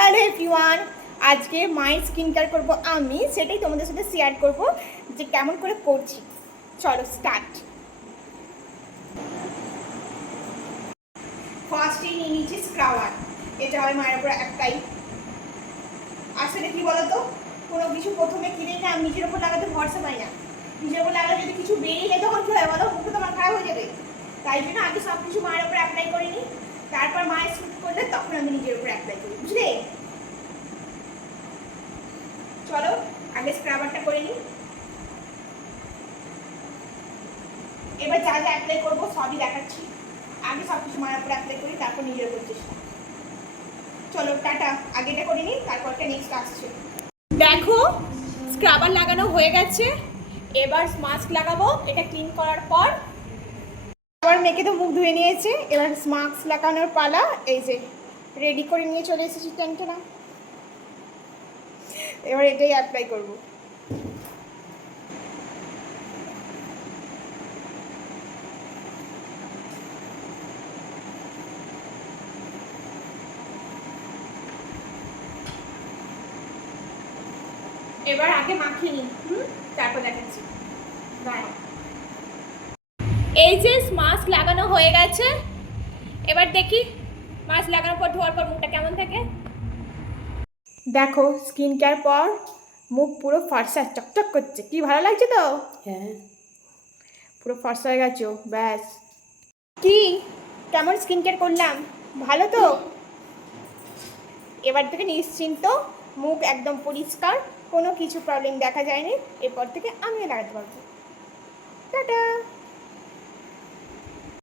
Hello everyone, আজকে মায়ের skin care করবো আমি, সেটাই তোমাদের সাথে শেয়ার করব যে কেমন করে করছি। চলো স্টার্ট। ফার্স্টেই নিয়ে নিচ্ছি স্ক্রাবার। এটা হয় মায়ের উপর একটাই। আসলে কি বলতো, কোনো কিছু প্রথমে কিনে না আমি নিজের উপর লাগাতে ভরসা পাই না। নিজের উপর লাগালে যদি কিছু বেরিয়ে যায় তখন কি হয় বলো, মুখে তোমার খারাপ হয়ে যাবে। তাই জন্য আগে সব কিছু মায়ের উপর অ্যাপ্লাই করে নিই, তারপর মায়ের স্যুট করলে তখন আমি নিজের উপর অ্যাপ্লাই করি, বুঝলে? চলো আগে স্ক্রাবারটা করে নিই। এবার যা যা অ্যাপ্লাই করবো সবই দেখাচ্ছি। আগে সব কিছু মায়ের উপর অ্যাপ্লাই করি, তারপর নিজের উপর চেষ্টা। চলো টাটা, আগেটা করে নিই, তারপরটা নেক্সট আসছে। দেখো স্ক্রাবার লাগানো হয়ে গেছে, এবার মাস্ক লাগাবো। এটা ক্লিন করার পর আবার মেখে তো মুখ ধুয়ে নিয়েছে, এবার মাস্ক লাগানোর পালা। এই যে রেডি করে নিয়ে চলে এসেছি টেনটা। এবার এটাই অ্যাপ্লাই করবো। এবার আগে মাখিয়ে নিই, তারপর দেখাচ্ছি। এই যে মাস্ক লাগানো হয়ে গেছে, এবার দেখি মাস্ক লাগানোর পর ধোয়ার পর মুখটা কেমন থাকে। দেখো স্কিন কেয়ার পর মুখ পুরো ফর্সা চকচক করছে, কি ভালো লাগছে তো? হ্যাঁ, পুরো ফর্সা হয়ে গেছো, ব্যাস। কি কেমন স্কিন কেয়ার করলাম, ভালো তো? এবার থেকে নিশ্চিন্ত, মুখ একদম পরিষ্কার, কোনো কিছু প্রবলেম দেখা যায়নি। এরপর থেকে আমিও লাগাতে পারবো। টাটা।